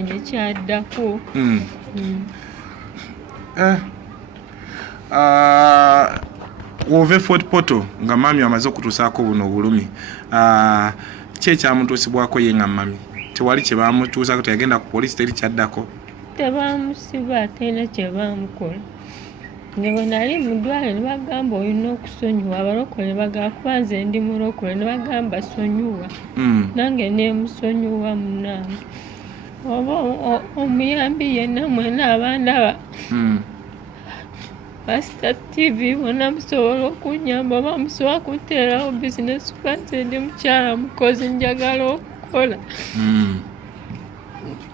kumanya ekyaddako. Wove Fort Poto nga mami amaze okutuusaako buno obulumi. Ki ekyamutuusibwako ye nga mami? Tewali kye baamutuusako, teyagenda ku poliisi, teri kyaddako? Tebaamusiba, terina kye baamukola. Nge nali mu ddwaliro ne bagamba olina okusonyiwa, abalokole ne bagamba kuba nze ndi mulokole, ne bagamba sonyiwa. Nange ne musonyiwa munnange. Oba omuyambi yenna mwena abandaba Master TV wonna musobola okunyamba oba musobola kunteerawo bizinesi kuba nze ndi mukyala mukozi njagala okukola.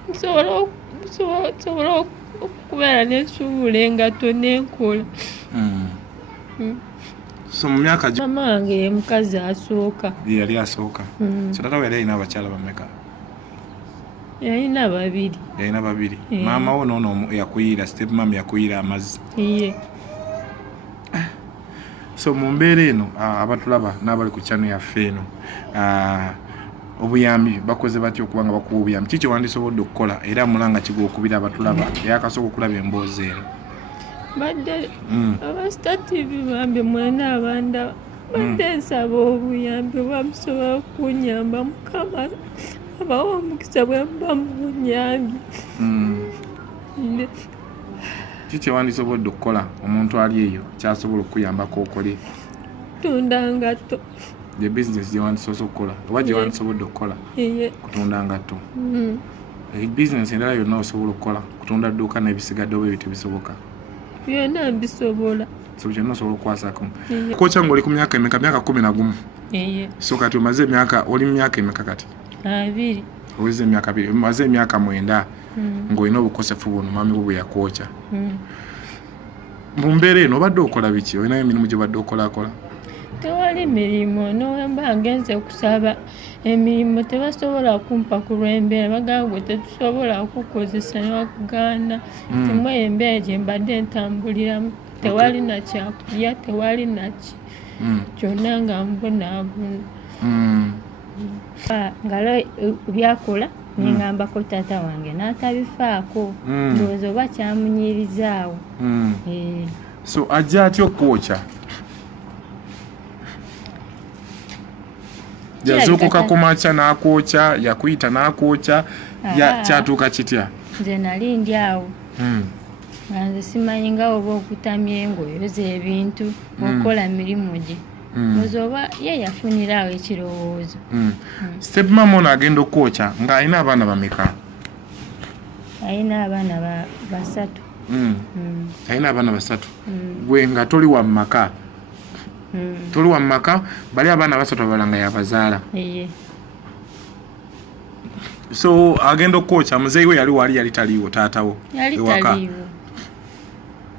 Nsobola okubeera n'ensuubula engato n'enkola. So mu myaka mama wange ye mukazi asooka. Yali asooka. So tata we yali alina abakyala bameka? Yalina babiri. Yalina babiri. Maama wo noono yakuyira, step mama yakuyira amazzi. Iye. So mu mbeera eno abatulaba n'abali ku channel yaffe eno obuyambi bakoze batyo okubanga bakuwa obuyambi kiki wandisobodde okukola era mulanga kigwokubira abatulaba eyakasooka okulaba emboozi eno? Badde Master TV bambi mwena abandaba badde nsaba obuyambi oba musobola okunyamba Mukama abawa omukisa bwe muba munyambye. Kiki wandisobodde okukola omuntu ali eyo kyasobola okuyambako okole? Tunda ngatto. The business gye wandisoose okukola oba gye wandisobodde okukola? Kutunda ngatto. Business endala yonna osobola okukola kutunda dduuka n'ebisigadde oba ebyo tebisoboka? Byonna mbisobola. So kyonna osobola okukwasako. Kocha ng'oli ku myaka emeka? Myaka 11. So kati omaze emyaka, oli mu myaka emeka kati? 2. Oweze emyaka 2. Omaze emyaka 9 ng'olina obukosefu buno mami bwe yakwocha. Mu mbeera eno obadde okola biki? Olinayo emirimu gye badde okolakola? Tewali mirimu. Nowemba ngenze kusaba emirimu tebasobola kumpa ku lw'embeera. Bagamba gwe tetusobola kukozesa ne bakugaana. Timwe embeera gye mbadde ntambuliramu. Tewali na kyakulya, tewali na ki. Kyonna nga mbunaabuna. Ngalo byakola nengambako taata wange n'atabifaako. Ndowooza oba kyamunyirizaawo. So ajja atya okwocha? Yazuukuka ku makya n'akwocha, yakuyita n'akwocha, kyatuuka kitya? Nze nali ndi awo. Nze simanyi nga oba okutamya engoye oyoza ebintu okola mirimu gye. Oba ye yafunirawo ekirowoozo. Step mama ono agenda okwocha ng'alina abaana bameka? Alina abaana 3. Alina abaana 3. Gwe nga toli wa mmaka? Toli wa mmaka, bali abaana 3 abalanga yabazaala. So agenda okwocha, muzeeyi we yali wali yali taliiwo taatawo?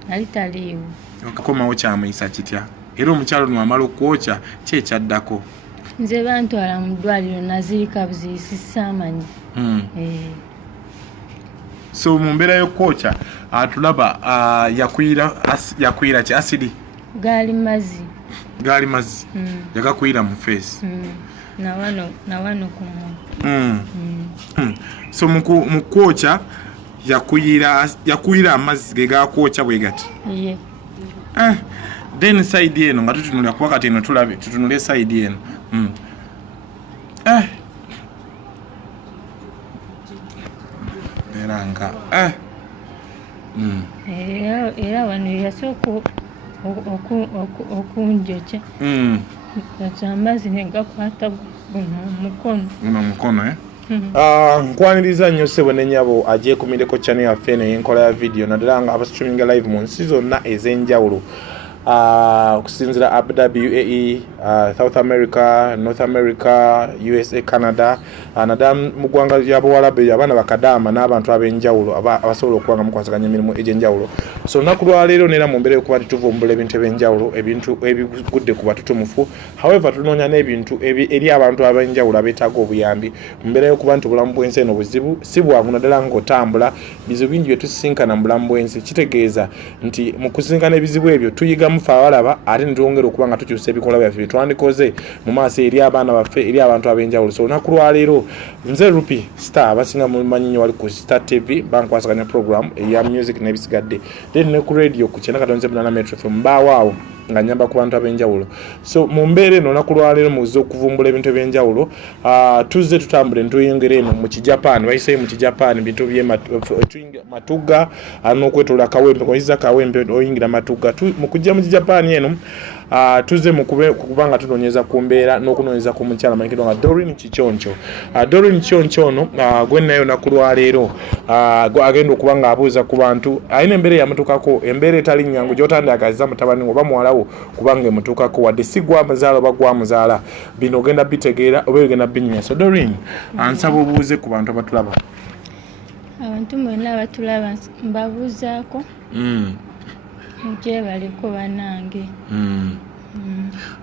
Yali taliiwo. Okakomawo kyamuyisa kitya? Era omukyalo nwamala okwocha ki ekyaddako? Nze bantwala mu ddwaliro nazirika buziisi saamanyi. So mu mbeera y'okwocha atulaba yakuyira ki? Asidi? Gaali mazzi. Gaali mazzi? Yagakwira mu face? Na wano ku mwoyo. So mu kwocha yakuyira amazzi ge gakwocha bwe gati? Then side eno nga tutunulira kuba kati eno tulabe tutunule side eno. Eranga era wano yasooka okunjocha. Amazzi negakwata guno mukono. Nkwaniriza nnyo ssebo ne nnyabo agyekumireko channel yaffe eno y'enkola ya video naddala nga abastreaminga live mu nsi zonna ez'enjawulo. Okusinzira Abu Dhabi, UAE, South America, North America, USA, Canada, naddala mu ggwanga ly'Abawarabu abaana bakadaama n'abantu ab'enjawulo abasobola okuba nga mukwasaganya emirimu egy'enjawulo. So olunaku lwaleero neera mu mbeera y'okuba tuvumbula ebintu eby'enjawulo, ebintu ebigudde ku batutumufu. However, tunoonya n'ebintu eri abantu ab'enjawulo abeetaaga obuyambi mu mbeera y'okuba nti obulamu bw'ensi eno buzibu si bwangu naddala ng'otambula. Bizibu bingi bye tusisinkana mu bulamu bw'ensi. Kitegeeza nti mu kusisinkana ebizibu ebyo tuyigamu mufa abalaba ate nitwongera okuba nga tukyusa ebikolwa byaffe byetwandikoze mu maaso eri abaana baffe eri abantu ab'enjawulo. So olunaku lwa leero nze Rupi Star abasinga mumanyi nnyo wali ku Star TV bankwasaganya program eya music n'ebisigadde then ne ku radio ku 90.7 Metro FM mbaawo nga nyamba ku bantu ab'enjawulo. So mu mbeera eno olunaku lwa leero muze okuvumbula ebintu eby'enjawulo tuzze tutambule ntuyongere eno mu Kijapan bayise mu Kijapan bintu bye matuga n'okwetola kawempe koyiza kawempe oyingira matuga mu kujja mu Kijapan eno tuze mu kubanga tunonyeza ku mbeera n'okunonyeza ku mukyala manyikidwa nga Doreen Kichoncho. Doreen Kichoncho ono gwe nayo olunaku lwa leero agenda okuba nga abuuza ku bantu ayina embeera yamutukako embeera etali nnyangu gy'otandikaza mutabani oba muwalawo kubanga emutukako wadde si gwamuzaala oba gwamuzaala bino ogenda bitegeera oba ogenda binnya. So Doreen ansaba obuuze ku bantu abatulaba. Abantu mwena abatulaba mbabuuzaako baliko banange.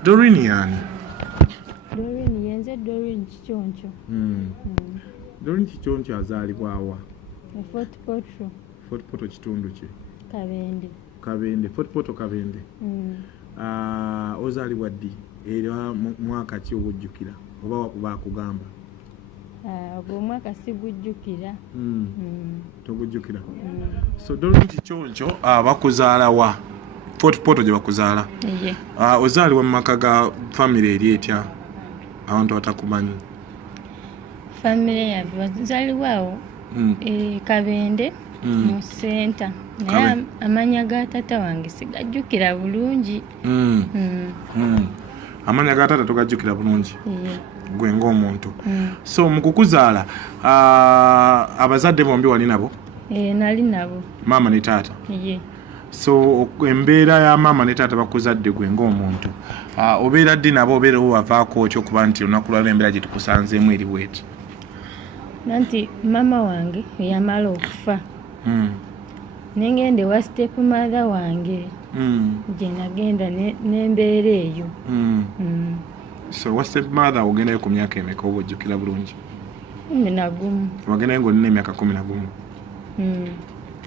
Doreen yani? Doreen yenze Doreen Kichoncho. Doreen Kichoncho azaalibwa wa? Fort Portal. Fort Portal kitundu ki? Kabende. Fort Portal Kabende. Ozaalibwa ddi? Era mwaka ki obujjukira oba bakugamba? Ogwo mwaka sigujjukira. Togujjukira? So Doreen Kichoncho bakuzaala wa? Fort Portal gye bakuzaala? Ozaalibwa mu maka ga family eri etya abantu batakumanyi? Family yabwe bazaalibwawo Kabende mu center. Naye amanya ga tata wange sigajjukira bulungi. Amanya ga tata togajjukira bulungi? Gwe ng'omuntu. So mu kukuzaala abazadde bombi wali nabo? Nali nabo. Maama ne taata? So embeera ya maama ne taata bakuzadde gwe ng'omuntu obeera ddi nabo obeera wavaako ki okuba nti olunaku lwalero embeera gye tukusanzeemu eri bweti? Nanti mama wange yamala okufa nengenda ewa step mother wange gye nagenda n'embeera eyo. So wa step mother ogendayo ku myaka emeka oba ojjukira bulungi? 11. Wagendayo ng'olina emyaka 11?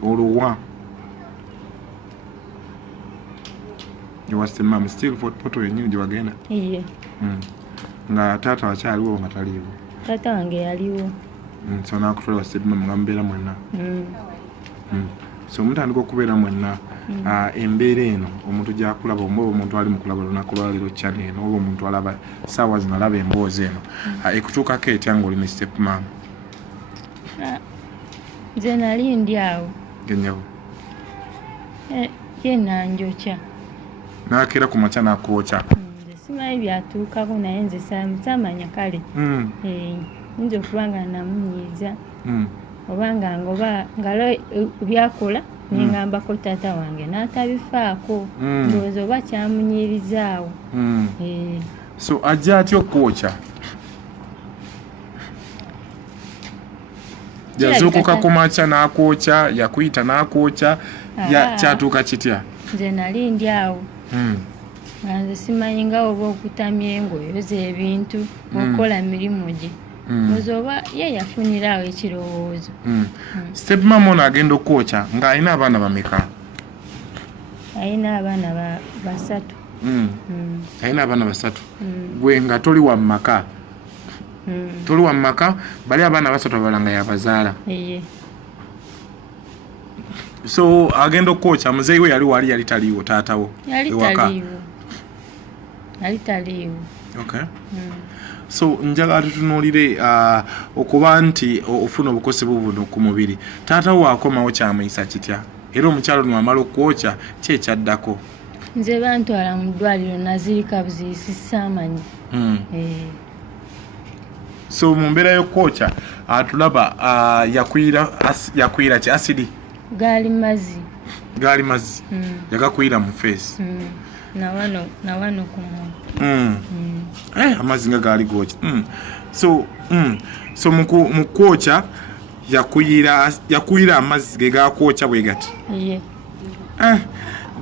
Oluwa? Ewa step mama still Fort Portal yennyini gye wagenda? Nga taata wakyaliwo nga taliiwo? Taata wange yaliwo. So nakutwala step mama nga mubeera mwenna? So mutandika okubeera mwenna embeera eno omuntu gyakulaba oba omuntu ali mu kulaba olunaku lwaleero channel eno oba omuntu alaba ssaawa zino alaba emboozi eno ekutuukako etya ng'oli ne step mama? Nze nali ndi awo. Genyawo? Ye nanjokya. N'akeera ku makya n'akwokya? Nze simanyi byatuukako naye nze samanya kale. Nze okuba nga namunyiiza oba nga ngoba nga byakola nengambako taata wange n'atabifaako ndowooza oba kyamunyiirizaawo. So ajja atya okwokya? Yazuukuka ku makya n'akwokya yakuyita n'akwokya kyatuuka kitya? Nze nali ndi awo nga nze simanyi nga oba okutamya engoyoza ebintu okukola mirimu gye oba ye yafunirawo ekirowoozo. Step mama ono agenda okwokya ng'alina abaana bameka? Alina abaana 3. Alina abaana 3? Gwe nga toli wa mmaka? Toli wa mmaka bali abaana 3 abala nga yabazaala? So agenda okwokya muzeeyi we yali wali yali taliiwo taatawo? Yali taliiwo. Okay. So njagala tutunuulire okuba nti ofuna obukosibu buno ku mubiri taata waakomawo kyamuyisa kitya era omukyalo nwamala okwokya ki ekyaddako? Nze bantwala mu ddwaliro nazirika buziisi saamanyi. So mu mbeera y'okwokya atulaba yakwira ki asidi? Gaali mazzi. Yagakwira mu face? Na wano ku muntu. Amazzi nga gaali gokya. So mu kwokya yakwira amazzi ge gakwokya bwe gati?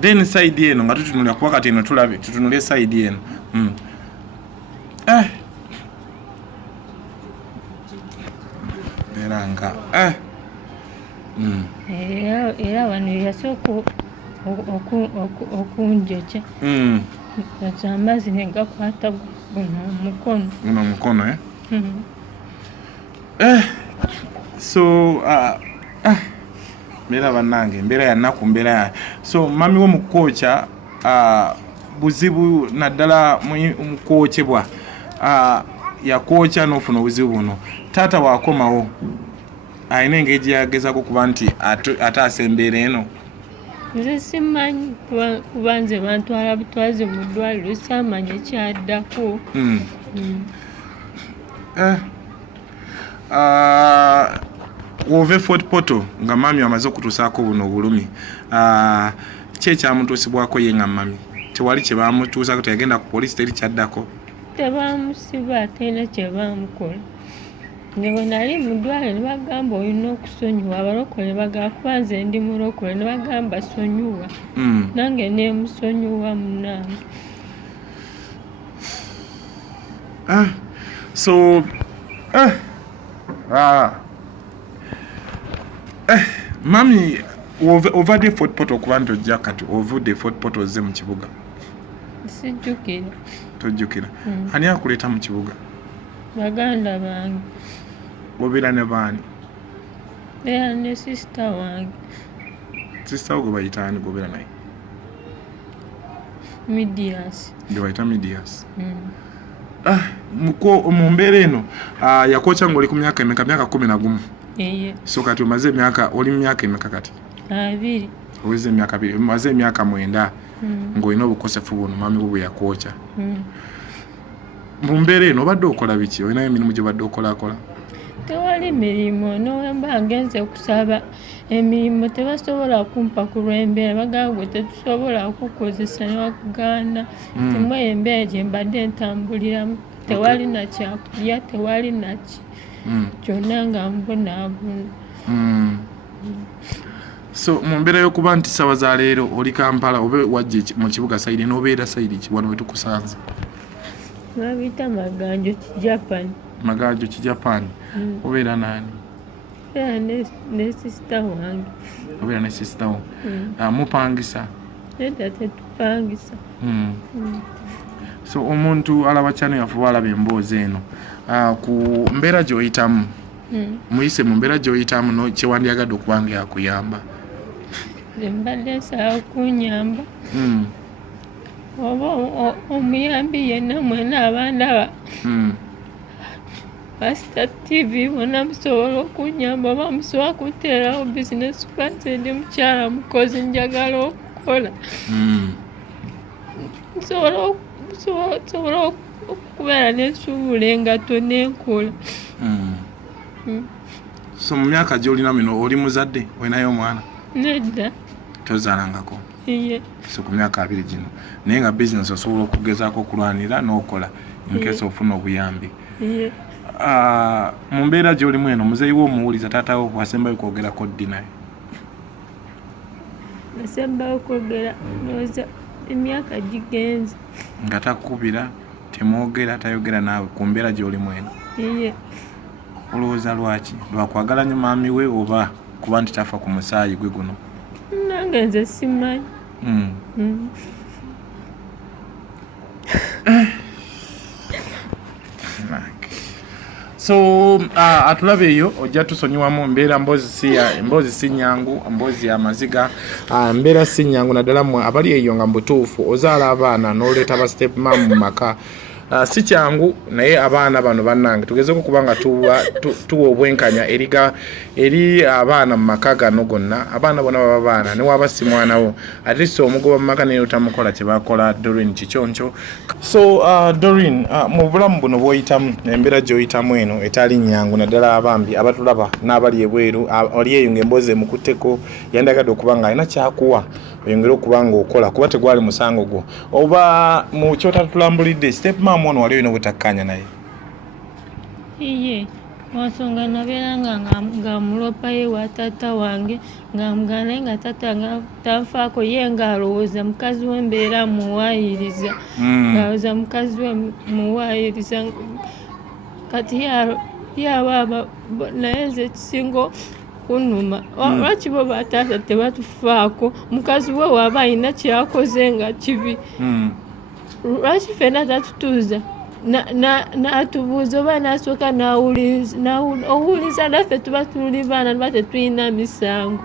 Then side eno nga tutunulira kuba kati eno tulabe tutunulire side eno. Era nga era wano yasooka okunjokya kati amazzi ne gakwata guno omukono so mbeera bannange embeera yannaku mbeera so mami w'omukookya buzibu naddala mukwokyebwa yakwokya n'ofuna obuzibu buno taata waakomawo alina engeri gye yagezaako kuba nti ataasa embeera eno nze simanyi kuba nze bantwala butwaze mu ddwaliro saamanya ekyaddako wove Fort Portal nga mami amaze okutuusaako buno obulumi ki ekyamutuusibwako ye nga mami tewali kye bamutuusako teyagenda ku poliisi teri kyaddako tebamusiba terina kye bamukola nge bwe nali mu ddwaliro ne bagamba olina okusonyiwa abalokole bagamba kuba nze ndi mulokole ne bagamba sonyiwa nange nemusonyiwa munange so mami ovadde Fort Portal okuba nti ojja kati ovudde Fort Portal ozze mu kibuga sijjukira tojjukira ani akuleeta mu kibuga baganda bange obeera ne baani beera ne sisita wange sisita wo gwe bayitaani gobeera naye Midias gye bayita Midias mu mbeera eno yakwokya ng'oli ku myaka emeka myaka 11 so kati omaze emyaka oli mu myaka emeka kati 2 oweze emyaka 2 omaze emyaka 9 ng'olina obukosefu buno mami bwe yakwokya mu mbeera eno obadde okola biki olinayo emirimu gye badde okolakola tewali mirimu nowemba ngenze okusaba emirimu tebasobola kumpa ku lw'embeera bagamba gwe tetusobola kukozesa newakugaana timwe embeera gye mbadde ntambuliramu tewali na kyakulya tewali naki kyonna nga mbunaabuna so mu mbeera y'okuba nti sawa za leero oli Kampala obe wajje mu kibuga sayidi n'obeera sayidi ki wano we tukusanze babiyita Maganjo Kijapani Maganjo Kijapani obeera naani ne sisita wange obeera ne sisita wo mupangisa nedda tetupangisa so omuntu alaba kyano yafuba alaba emboozi eno ku mbeera gy'oyitamu muyise mu mbeera gy'oyitamu kyewandiyagadde okuba nga yakuyamba mbadde nsaba kunyamba oba omuyambi yenna mwena abandaba Pastor TV wona musobola okunyamba oba musobola kuteerawo bizinesi kuba nze ndi mukyala mukozi njagala okukola nsobola okubeera n'ensuubula engato n'enkola so mu myaka gy'olina mino oli muzadde olinayo omwana nedda tozaalangako iye so ku myaka 2 gino naye nga bizinesi osobola okugezaako okulwanira n'okola inkesi ofuna obuyambi iye mu mbeera gy'olimu eno muzeeyi wo omuwuliza taatawo wasembayo kwogerako ddi naye nasembayo kwogera nooza emyaka gigenze nga takukubira temwogera tayogera naawe ku mbeera gy'olimu eno iye olowooza lwaki lwakwagala nnyo maami we oba kuba nti tafa ku musaayi gwe guno nange nze simanyi so atulabe eyo ojja tusonyiwamu mbeera mboozi si nyangu mboozi amaziga mbeera si nyangu naddala mmwe abali eyo nga mbutuufu ozaala abaana n'oleeta ba step mam mu maka si kyangu naye abaana bano bannange tugezeko kuba nga tuwa obwenkanya eri abaana mu maka gano gonna abaana bona baba baana newaba si mwanawo atleast omugoba mu maka naye otamukola kye bakola Doreen kikyoncho so Doreen mu bulamu buno bw'oyitamu embeera gy'oyitamu eno etali nyangu naddala abambi abatulaba n'abali ebweru oli eyo ng'emboozi emukutteko yandagadde okuba nga alina kyakuwa oyongere okuba ng'okola kuba tegwali musango gwo oba mu kyotatulambulidde step mam ono wali olina obutakkanya naye iye wansonga nabeera nga mulopa ye wa taata wange nga mugana naye nga taata nga tanfaako ye ng'alowooza mukazi we mbeera muwaayiriza ng'alowooza mukazi we muwaayiriza kati yabaaba naye nze kisingo kunuma lwaki bo bataata tebatufaako mukazi we waba alina kyakoze nga kibi lwaki ffenna tatutuuza n'atubuuza oba n'asooka n'owuliza naffe tuba tuli baana tuba tetulina misango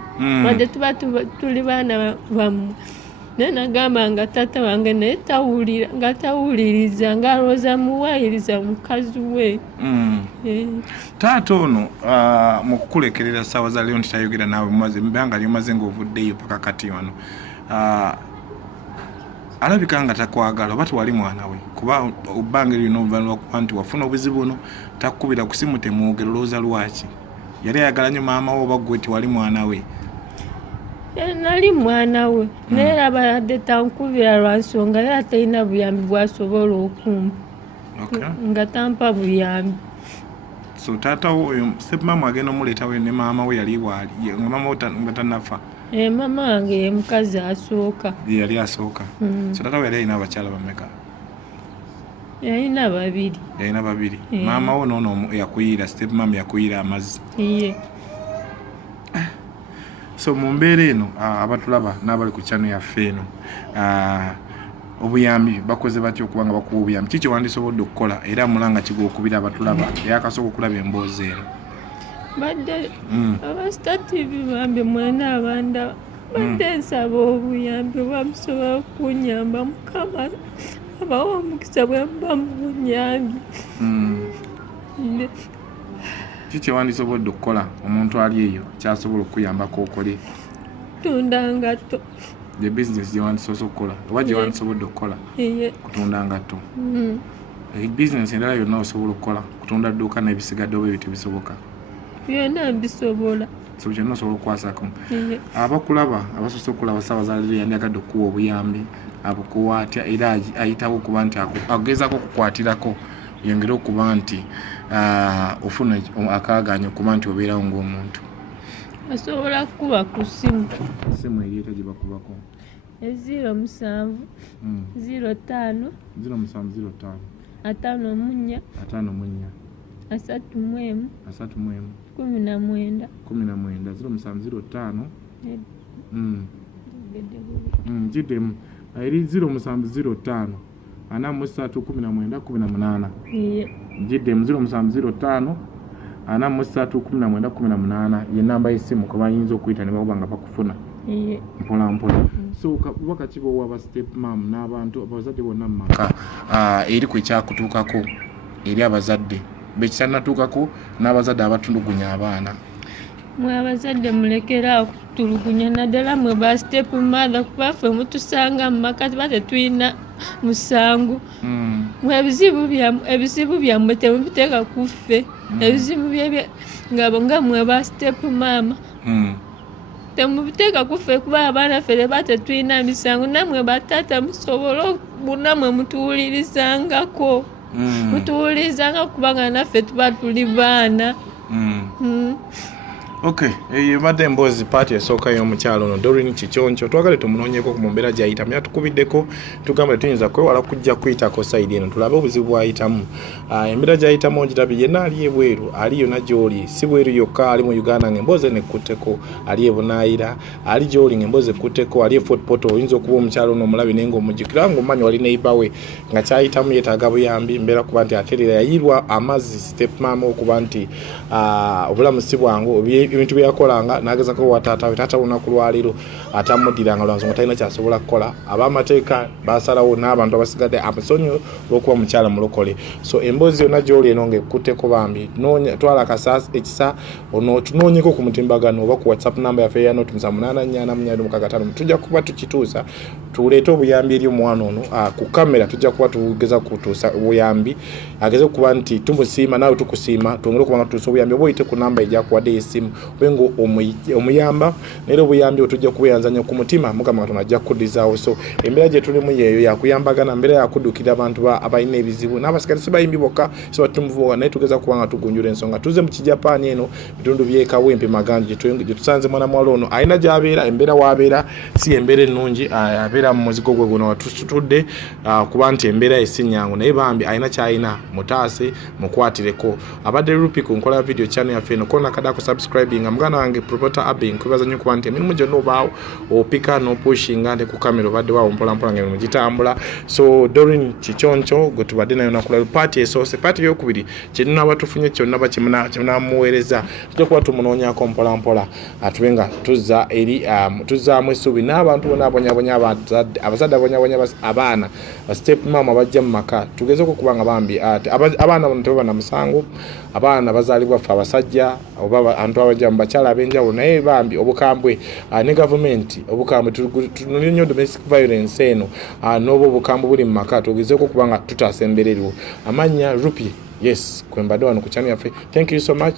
wadde tuba tuli baana bammwe naye nagamba nga taata wange naye tawuliriza ng'alowooza muwaayiriza mukazi we. Taata ono mu kukulekerera ssaawa za leero nti tayogera naawe mbanga lyomaze ng'ovuddeyo paka kati wano alabika nga takwagala oba tewali mwana we kuba obbanga erino oluvannyuma kuba nti wafuna obuzibu buno takukubira ku simu temwogera olowooza lwaki yali ayagala nnyo maama we oba ggwe tewali mwana we? Nali mwana we naye era abadde tankubira lwa nsonga era talina buyambi bwasobola okumpa nga tampa buyambi. So taata oyo stepmama agenda omuleetawo ne maama we yali waali nga maama we nga tannafa? Mama wange ye mukazi asooka. Yali asooka. So taata we yali alina abakyala bameka? Yalina babiri. Yalina babiri. Maama we noono yakuyiira stepmama yakuyiira amazzi? Iye. So mu mbeera eno abatulaba n'abali ku channel yaffe eno obuyambi bakoze batya okuba nga bakuwa obuyambi kiki wandisobodde okukola era mulanga kigwokubira abatulaba yakasooka okulaba emboozi eno? Badde abasita TV bambi mwena abanda badde nsaba obuyambi bwamusobola okunyamba Mukama abawa omukisa bwe mba mu bunyambi. Kiki wandisobodde okukola omuntu ali eyo kyasobola okuyambako okole? Tunda ngatto. The business gye wandisoose okukola oba gye wandisobodde okukola? Kutunda ngatto. Business endala yonna osobola okukola kutunda dduuka n'ebisigadde oba ebyo tebisoboka? Byonna mbisobola. So kyonna osobola okukwasako. Abakulaba abasoose okulaba ssaawa za leero yandiyagadde okuwa obuyambi abukuwa atya era ayitawo okuba nti agezaako okukwatirako yongere okuba nti ofuna akaaganya okuba nti obeerawo ng'omuntu? Asobola kukuba ku ssimu. Essimu erieta gye bakubako? 07 05 05 54 31 19 Jidemu eri 0705 43 19 18. Jidemu 0705 43 19 18 ye namba y'essimu kuba ayinza okuyita ne bakuba nga bakufuna mpola mpola. So kabaka kibo wa step mom n'abantu abazadde bonna mu maka eri ku ekyakutuukako eri abazadde bekitanatuukako n'abazadde abatulugunya abaana? Mwe abazadde mulekera okutulugunya naddala mwe ba step mother kuba ffe mutusanga mu maka tuba tetulina musango. Mwe ebizibu byammwe temubiteeka ku ffe. Ebizibu byebye nga mwe ba step mama temubiteeka ku ffe kuba abaana ffe teba tetulina misango. Nammwe bataata musobola namwe mutuwulirizangako. Mutuwulirizanga kubanga naffe tuba tuli baana. Okay, ebadde emboozi paati esooka y'omukyalo ono Doreen Kikyoncho twagale tumunoonyeko ku mbeera gy'ayitamu yatukubiddeko tugamba tuyinza kwewala kujja kuyitako sayidi eno tulabe obuzibu bw'ayitamu. Embeera gy'ayitamu ogirabye yenna ali ebweru ali yonna gy'oli si bweru yokka ali mu Uganda ng'emboozi eno ekkutteko ali e Bunaayira ali gy'oli ng'emboozi ekkutteko ali e Fort Portal oyinza okuba omukyalo ono omulabi naye ng'omujjukira ng'omanyi wali neighbour we nga kyayitamu yeetaaga buyambi mbeera kuba nti ateerera yayirwa amazzi step mama okuba nti obulamu si bwangu ebintu byakolanga nagezako wa taata we taata lunaku lwaliro atamuddiranga lwansonga talina kyasobola kukola ab'amateeka basalawo n'abantu abasigadde amusonyo olw'okuba mukyala mulokole. So emboozi yonna gy'oli eno ng'ekutteko bambi twala ekisa ono tunoonyeko ku mutimbagano oba ku whatsapp namba yaffe ya noti 884 tujja kuba tukituusa tuleete obuyambi eri omwana ono ku kamera tujja kuba tugeza kutuusa obuyambi ageze okuba nti tumusiima nawe tukusiima twongere okuba nga tutuusa obuyambi oba oyite ku namba ejyakuwadde y'essimu wengo omuyamba nero obuyambi otujja kubuyanzanya ku mutima Mukama Katonda ajja kuddizaawo. So embeera gye tulimu yeeyo yakuyambagana mbeera yakuddukira abantu abalina ebizibu n'abasikale si bayimbi bokka si batumuvuga naye tugeza kuba nga tugunjula ensonga tuze mu Kijapaani eno bitundu by'ekawempe maganju gye tusanze mwana mwala ono alina gy'abeera embeera w'abeera si embeera ennungi abeera mu muzigo gwe guno watutudde kuba nti embeera esinyangu naye bambi alina kyalina mutaase mukwatireko. Abadde Rupi ku nkola ya video channel yaffe eno kona kadako subscribe subscribing muganda wange Promoter Abby nkwebaza nnyo kuba nti emirimu gyonna obaawo opika n'opushinga ne ku kamera obadde waawo mpolampola ng'emirimu gitambula. So Doreen Kichoncho gwe tubadde nayo nakulaba paati esoose, paati eyokubiri kyonna abatufunye kyonna bakimunamuweereza tujja kuba tumunoonyako mpolampola atube nga tuzza eri tuzzaamu essuubi n'abantu bonna abonyabonya abazadde abonyabonya abaana step mama bajja mu maka tugezeeko okubanga bambi abaana bano tebaba na musango, abaana bazaalibwa ffe abasajja oba abantu abajja mu bakyala ab'enjawulo naye bambi obukambwe ne gavumenti obukambwe tunulire nnyo domestic violence eno n'oba obukambwe buli mu maka tugezeeko okubanga tutaasa embera eriwo. Amannya Rupi, yes, kwembadde wano ku channel yaffe. Thank you so much.